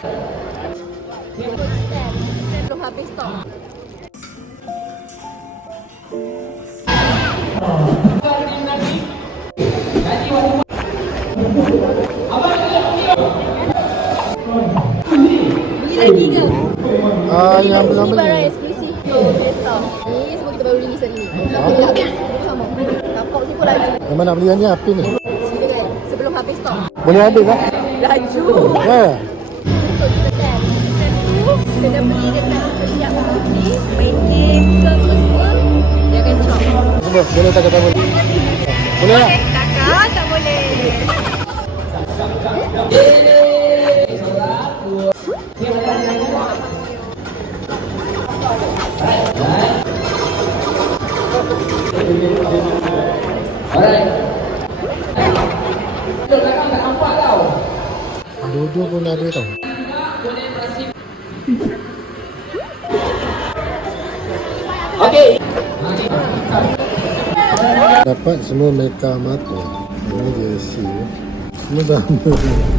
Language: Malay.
Belum habis stok. Beli lagi ke? Yang belum Ini barang beli. eksklusif untuk desktop. Ni semua kita baru release hari ni. Siapa yang habis? Kita sama. Kapok siapa lagi? Yang mana nak beli yang ni api ni? Silakan. Sebelum habis stok. Boleh habis lah. Laju. Ya. Untuk kita test. Test tu kena beli dekat setiap pengundi. Main game ke apa semua. Dia akan chop. Boleh tak kata boleh? Boleh tak? Takkan tak boleh. Dua-dua pun ada tau. Dapat semua metal mata. Ini dia isi. Semua sama.